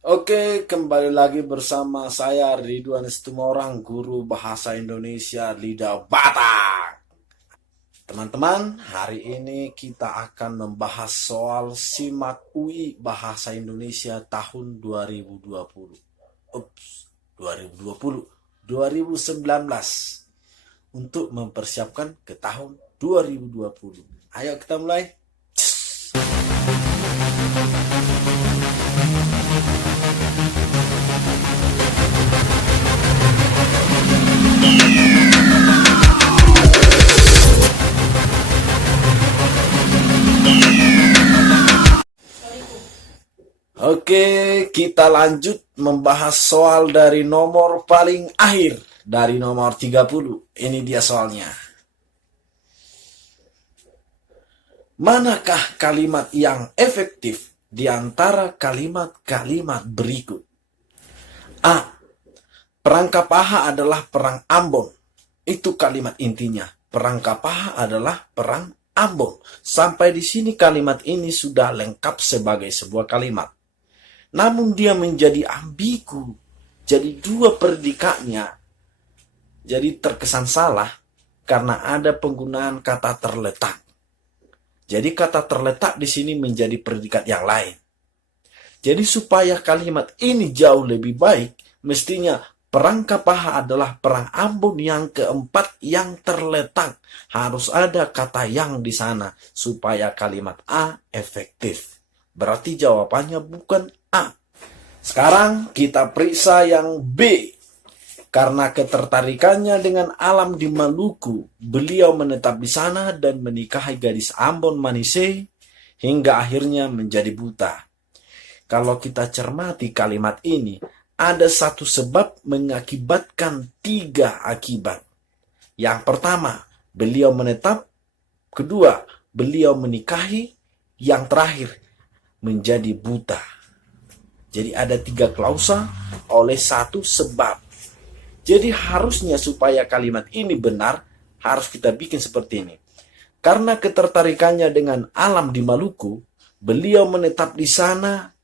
Oke, kembali lagi bersama saya Ridwan Situmorang, guru bahasa Indonesia Lidah Batak. Teman-teman, hari ini kita akan membahas soal SIMAK UI Bahasa Indonesia tahun 2020. Ups, 2020, 2019 untuk mempersiapkan ke tahun 2020. Ayo kita mulai. Oke, kita lanjut membahas soal dari nomor paling akhir, dari nomor 30. Ini dia soalnya. Manakah kalimat yang efektif di antara kalimat-kalimat berikut? A. Perang Kapaha adalah perang Ambon. Itu kalimat intinya. Perang Kapaha adalah perang Ambon. Sampai di sini kalimat ini sudah lengkap sebagai sebuah kalimat. Namun dia menjadi ambigu. Jadi dua predikatnya jadi terkesan salah karena ada penggunaan kata terletak. Jadi kata terletak di sini menjadi predikat yang lain. Jadi supaya kalimat ini jauh lebih baik, mestinya perang Kapaha adalah perang Ambon yang keempat yang terletak. Harus ada kata yang di sana supaya kalimat A efektif. Berarti jawabannya bukan A. Sekarang kita periksa yang B. Karena ketertarikannya dengan alam di Maluku, beliau menetap di sana dan menikahi gadis Ambon Manise hingga akhirnya menjadi buta. Kalau kita cermati kalimat ini, ada satu sebab mengakibatkan tiga akibat. Yang pertama, beliau menetap. Kedua, beliau menikahi. Yang terakhir, menjadi buta. Jadi ada tiga klausa oleh satu sebab. Jadi harusnya supaya kalimat ini benar, harus kita bikin seperti ini. Karena ketertarikannya dengan alam di Maluku, beliau menetap di sana,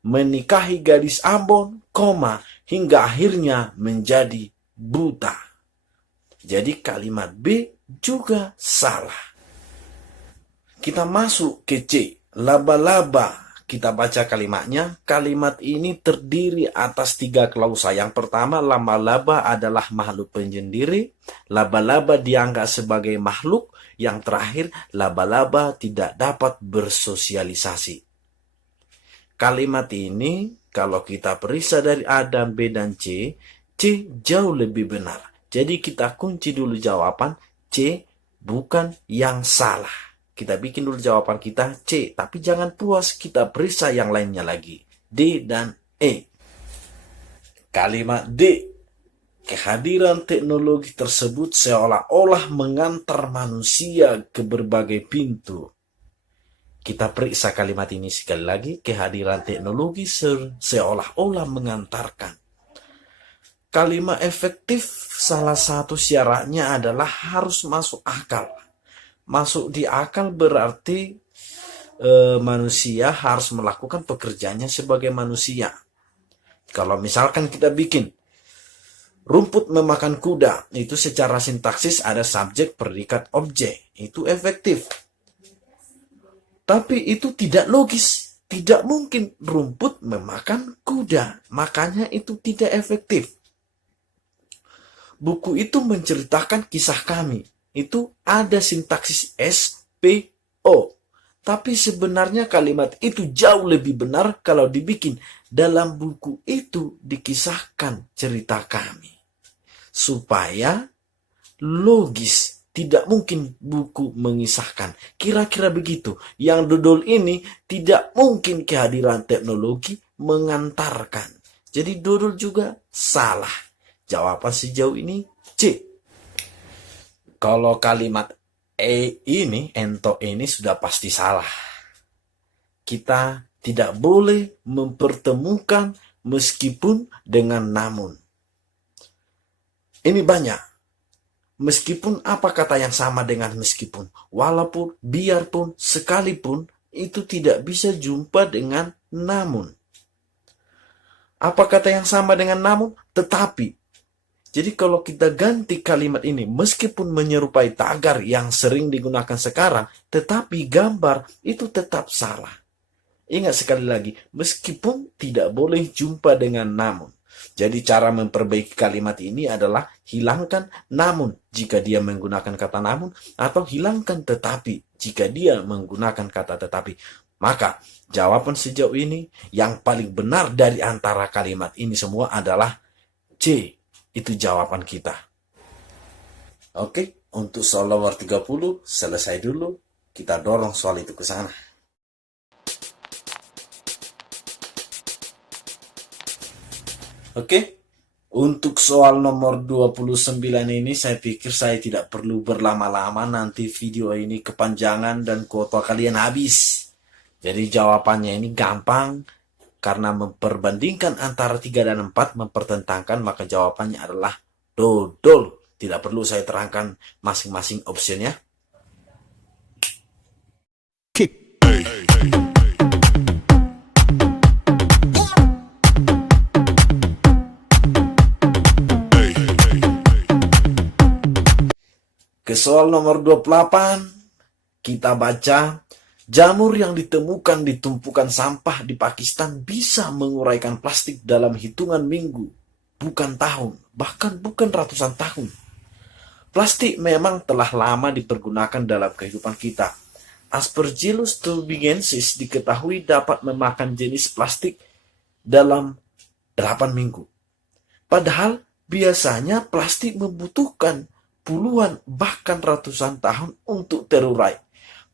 menikahi gadis Ambon, hingga akhirnya menjadi buta. Jadi kalimat B juga salah. Kita masuk ke C, laba-laba. Kita baca kalimatnya. Kalimat ini terdiri atas tiga klausa. Yang pertama, laba-laba adalah makhluk penyendiri. Laba-laba dianggap sebagai makhluk. Yang terakhir, laba-laba tidak dapat bersosialisasi. Kalimat ini, kalau kita periksa dari A dan B dan C jauh lebih benar. Jadi kita kunci dulu jawaban C bukan yang salah. Kita bikin dulu jawaban kita C, tapi jangan puas, kita periksa yang lainnya lagi. D dan E. Kalimat D. Kehadiran teknologi tersebut seolah-olah mengantar manusia ke berbagai pintu. Kita periksa kalimat ini sekali lagi. Kehadiran teknologi seolah-olah mengantarkan. Kalimat efektif salah satu syaratnya adalah harus masuk akal. Masuk di akal berarti manusia harus melakukan pekerjaannya sebagai manusia. Kalau misalkan kita bikin rumput memakan kuda, itu secara sintaksis ada subjek, predikat, objek. Itu efektif. Tapi itu tidak logis. Tidak mungkin rumput memakan kuda. Makanya itu tidak efektif. Buku itu menceritakan kisah kami. Itu ada sintaksis SPO. Tapi sebenarnya kalimat itu jauh lebih benar kalau dibikin dalam buku itu dikisahkan cerita kami. Supaya logis. Tidak mungkin buku mengisahkan. Kira-kira begitu. Yang dodol ini tidak mungkin kehadiran teknologi mengantarkan. Jadi dodol juga salah. Jawaban sejauh ini C. Kalau kalimat E ini, ento ini sudah pasti salah. Kita tidak boleh mempertemukan meskipun dengan namun. Ini banyak. Meskipun apa kata yang sama dengan meskipun. Walaupun, biarpun, sekalipun, itu tidak bisa jumpa dengan namun. Apa kata yang sama dengan namun? Tetapi. Jadi kalau kita ganti kalimat ini, meskipun menyerupai tagar yang sering digunakan sekarang, tetapi gambar itu tetap salah. Ingat sekali lagi, meskipun tidak boleh jumpa dengan namun. Jadi cara memperbaiki kalimat ini adalah hilangkan namun jika dia menggunakan kata namun, atau hilangkan tetapi jika dia menggunakan kata tetapi. Maka jawaban sejauh ini yang paling benar dari antara kalimat ini semua adalah C. Itu jawaban kita. Oke, untuk soal nomor 30 selesai dulu. Kita dorong soal itu ke sana. Oke, untuk soal nomor 29 ini saya pikir saya tidak perlu berlama-lama, nanti video ini kepanjangan dan kuota kalian habis. Jadi jawabannya ini gampang, karena memperbandingkan antara 3 dan 4 mempertentangkan, maka jawabannya adalah dodol. Tidak perlu saya terangkan masing-masing opsinya. Ke soal nomor 28, kita baca, jamur yang ditemukan di tumpukan sampah di Pakistan bisa menguraikan plastik dalam hitungan minggu, bukan tahun, bahkan bukan ratusan tahun. Plastik memang telah lama dipergunakan dalam kehidupan kita. Aspergillus turbinensis diketahui dapat memakan jenis plastik dalam 8 minggu. Padahal biasanya plastik membutuhkan puluhan bahkan ratusan tahun untuk terurai.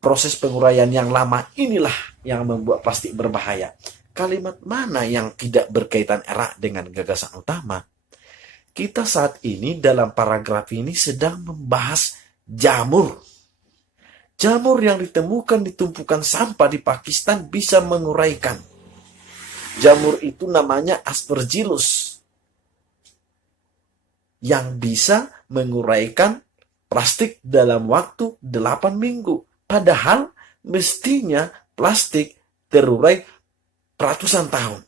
Proses penguraian yang lama inilah yang membuat plastik berbahaya. Kalimat mana yang tidak berkaitan erat dengan gagasan utama? Kita saat ini dalam paragraf ini sedang membahas jamur. Jamur yang ditemukan di tumpukan sampah di Pakistan bisa menguraikan. Jamur itu namanya Aspergillus, yang bisa menguraikan plastik dalam waktu 8 minggu. Padahal mestinya plastik terurai ratusan tahun.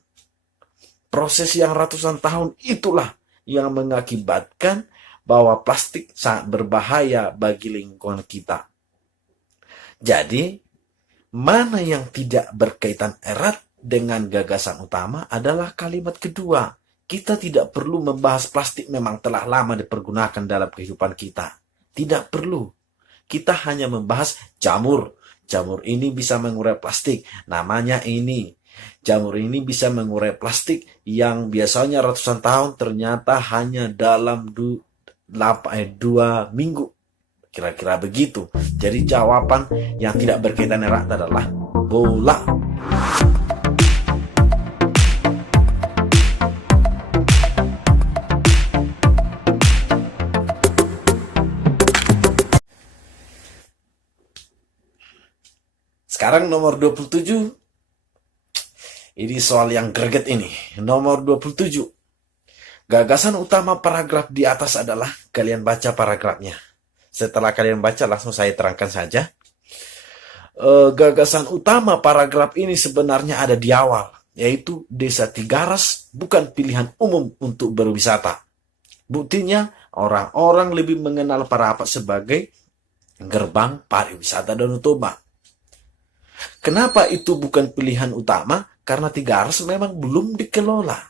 Proses yang ratusan tahun itulah yang mengakibatkan bahwa plastik sangat berbahaya bagi lingkungan kita. Jadi, mana yang tidak berkaitan erat dengan gagasan utama adalah kalimat kedua. Kita tidak perlu membahas plastik memang telah lama dipergunakan dalam kehidupan kita. Tidak perlu. Kita hanya membahas jamur. Jamur ini bisa mengurai plastik. Namanya ini. Jamur ini bisa mengurai plastik yang biasanya ratusan tahun, ternyata hanya dalam 2 minggu. Kira-kira begitu. Jadi jawaban yang tidak berkaitan erat adalah bola. Sekarang nomor 27. Ini soal yang greget ini. Nomor 27. Gagasan utama paragraf di atas adalah, kalian baca paragrafnya. Setelah kalian baca, langsung saya terangkan saja. Gagasan utama paragraf ini sebenarnya ada di awal, yaitu Desa Tigaras bukan pilihan umum untuk berwisata. Buktinya, orang-orang lebih mengenal Parapat sebagai gerbang pariwisata Danau Toba. Kenapa itu bukan pilihan utama? Karena Tigaras memang belum dikelola.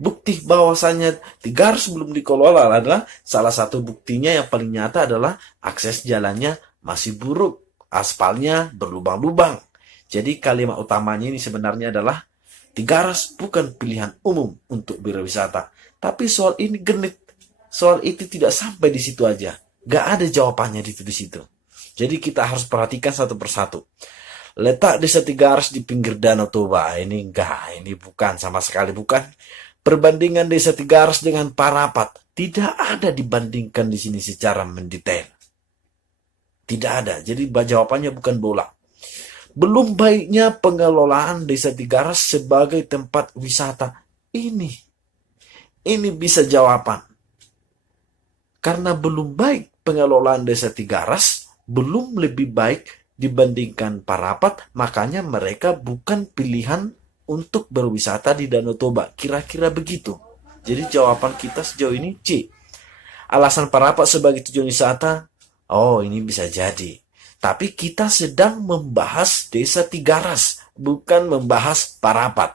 Bukti bahwasannya Tigaras belum dikelola adalah, salah satu buktinya yang paling nyata adalah akses jalannya masih buruk, aspalnya berlubang-lubang. Jadi kalimat utamanya ini sebenarnya adalah Tigaras bukan pilihan umum untuk berwisata. Tapi soal ini genit. Soal itu tidak sampai di situ aja. Gak ada jawabannya di situ. Jadi kita harus perhatikan satu persatu. Letak Desa Tigaras di pinggir Danau Toba. Ini bukan, sama sekali bukan. Perbandingan Desa Tigaras dengan Parapat tidak ada dibandingkan di sini secara mendetail. Tidak ada. Jadi jawabannya bukan bola. Belum baiknya pengelolaan Desa Tigaras sebagai tempat wisata. Ini bisa jawaban. Karena belum baik pengelolaan Desa Tigaras, belum lebih baik dibandingkan Parapat, makanya mereka bukan pilihan untuk berwisata di Danau Toba? Kira-kira begitu. Jadi jawaban kita sejauh ini C. Alasan Parapat sebagai tujuan wisata, oh ini bisa jadi. Tapi kita sedang membahas Desa Tigaras, bukan membahas Parapat.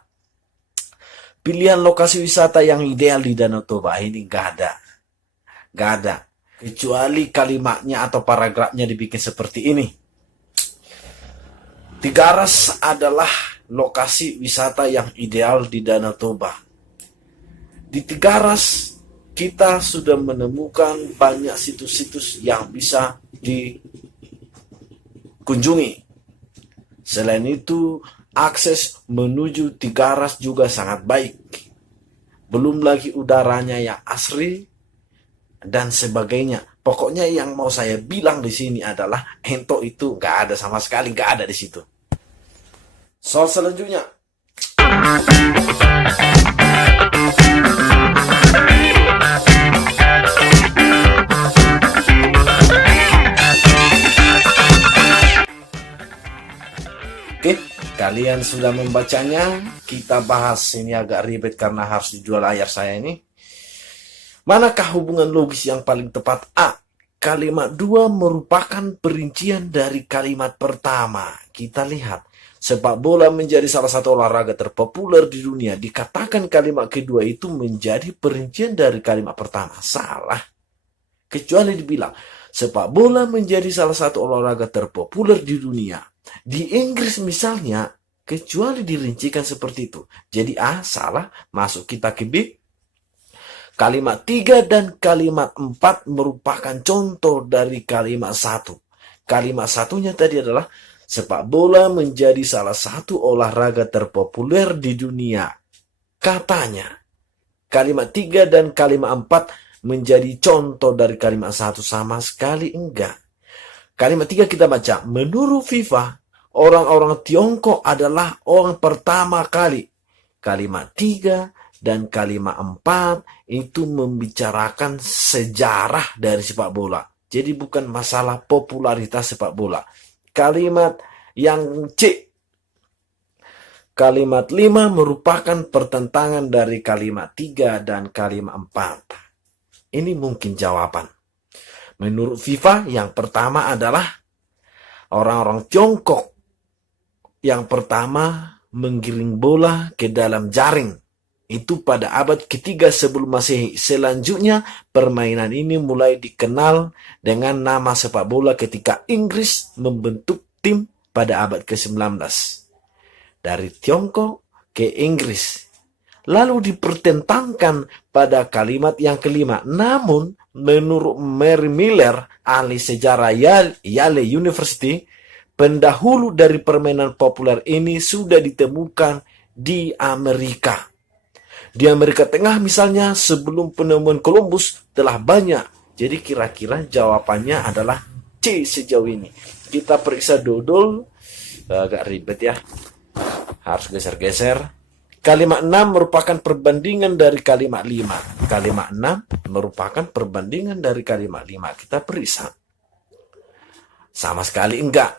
Pilihan lokasi wisata yang ideal di Danau Toba ini nggak ada. Nggak ada. Kecuali kalimatnya atau paragrafnya dibikin seperti ini. Tigaras adalah lokasi wisata yang ideal di Danau Toba. Di Tigaras, kita sudah menemukan banyak situs-situs yang bisa dikunjungi. Selain itu, akses menuju Tigaras juga sangat baik. Belum lagi udaranya yang asri dan sebagainya. Pokoknya yang mau saya bilang di sini adalah Ento itu nggak ada sama sekali, nggak ada di situ. Soal selanjutnya. Oke, kalian sudah membacanya. Kita bahas, ini agak ribet karena harus dijual layar saya ini. Manakah hubungan logis yang paling tepat? A. Kalimat 2 merupakan perincian dari kalimat pertama. Kita lihat. Sepak bola menjadi salah satu olahraga terpopuler di dunia. Dikatakan kalimat kedua itu menjadi perincian dari kalimat pertama. Salah. Kecuali dibilang, sepak bola menjadi salah satu olahraga terpopuler di dunia. Di Inggris misalnya, kecuali dirincikan seperti itu. Jadi A, salah. Masuk kita ke B. Kalimat 3 dan kalimat 4 merupakan contoh dari kalimat 1. Kalimat satunya tadi adalah sepak bola menjadi salah satu olahraga terpopuler di dunia. Katanya, kalimat 3 dan kalimat 4 menjadi contoh dari kalimat 1 sama sekali enggak. Kalimat 3 kita baca, menurut FIFA, orang-orang Tiongkok adalah orang pertama kali. Kalimat 3 dan kalimat 4 itu membicarakan sejarah dari sepak bola. Jadi bukan masalah popularitas sepak bola. Kalimat yang C. Kalimat 5 merupakan pertentangan dari kalimat 3 dan kalimat 4. Ini mungkin jawaban. Menurut FIFA yang pertama adalah orang-orang Tiongkok yang pertama menggiring bola ke dalam jaring. Itu pada abad ketiga sebelum Masehi. Selanjutnya, permainan ini mulai dikenal dengan nama sepak bola ketika Inggris membentuk tim pada abad ke-19. Dari Tiongkok ke Inggris. Lalu dipertentangkan pada kalimat yang kelima. Namun, menurut Mary Miller, ahli sejarah Yale University, pendahulu dari permainan populer ini sudah ditemukan di Amerika. Di Amerika Tengah misalnya sebelum penemuan Columbus telah banyak. Jadi kira-kira jawabannya adalah C sejauh ini. Kita periksa dodol. Agak ribet ya. Harus geser-geser. Kalimat 6 merupakan perbandingan dari kalimat 5. Kalimat 6 merupakan perbandingan dari kalimat 5. Kita periksa. Sama sekali enggak.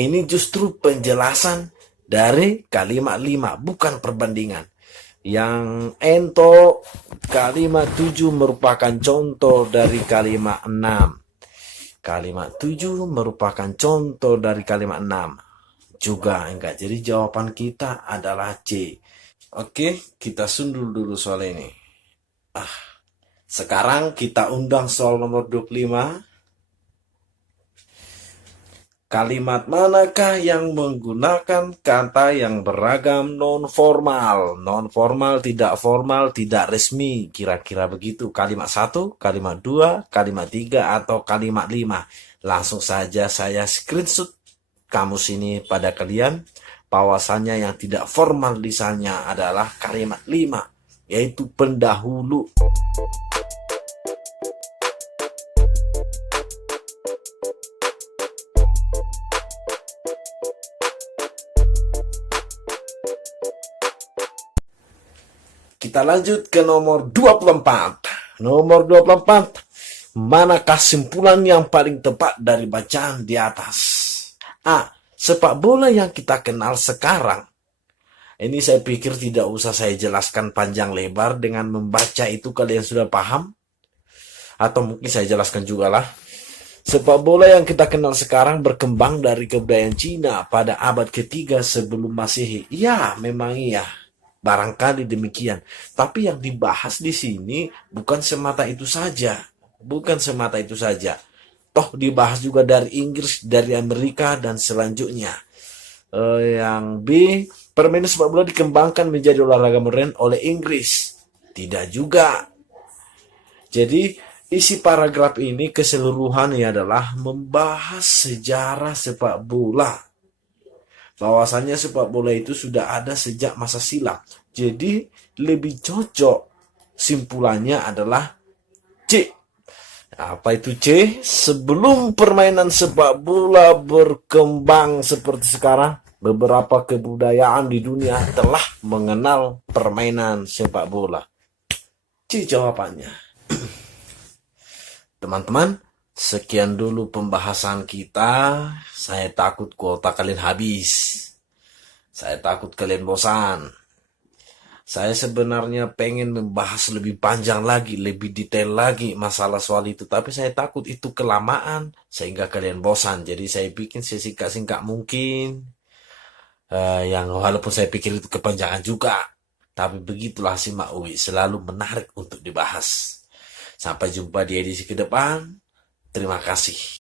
Ini justru penjelasan dari kalimat 5, bukan perbandingan. Yang Ento, kalimat 7 merupakan contoh dari kalimat 6. Kalimat 7 merupakan contoh dari kalimat 6. Juga enggak. Jadi jawaban kita adalah C. Oke, kita sundul dulu soal ini. Sekarang kita undang soal nomor 25. Kalimat manakah yang menggunakan kata yang beragam non-formal? Non-formal, tidak formal, tidak resmi. Kira-kira begitu. Kalimat 1, kalimat 2, kalimat 3, atau kalimat 5. Langsung saja saya screenshot kamus ini pada kalian. Bahwasannya yang tidak formal lisannya adalah kalimat 5. Yaitu pendahulu. Kita lanjut ke nomor 24. Nomor 24. Manakah simpulan yang paling tepat dari bacaan di atas? A. Sepak bola yang kita kenal sekarang Ini saya pikir tidak usah saya jelaskan panjang lebar, dengan membaca itu kalian sudah paham. Atau mungkin saya jelaskan juga lah. Sepak bola yang kita kenal sekarang berkembang dari kebudayaan Cina pada abad ketiga sebelum Masehi. Ya, memang iya. Barangkali demikian. Tapi yang dibahas di sini bukan semata itu saja. Bukan semata itu saja. Toh dibahas juga dari Inggris, dari Amerika, dan selanjutnya. Yang B, permainan sepak bola dikembangkan menjadi olahraga modern oleh Inggris. Tidak juga. Jadi isi paragraf ini keseluruhannya adalah membahas sejarah sepak bola. Bahwasannya sepak bola itu sudah ada sejak masa silam. Jadi lebih cocok simpulannya adalah C. Apa itu C? Sebelum permainan sepak bola berkembang seperti sekarang, beberapa kebudayaan di dunia telah mengenal permainan sepak bola. C jawabannya. Teman-teman, sekian dulu pembahasan kita. Saya takut kuota kalian habis. Saya takut kalian bosan. Saya sebenarnya pengen membahas lebih panjang lagi, lebih detail lagi masalah soal itu. Tapi saya takut itu kelamaan sehingga kalian bosan. Jadi saya bikin sesingkat-singkat mungkin. Yang walaupun saya pikir itu kepanjangan juga. Tapi begitulah Simak UI, selalu menarik untuk dibahas. Sampai jumpa di edisi ke depan. Terima kasih.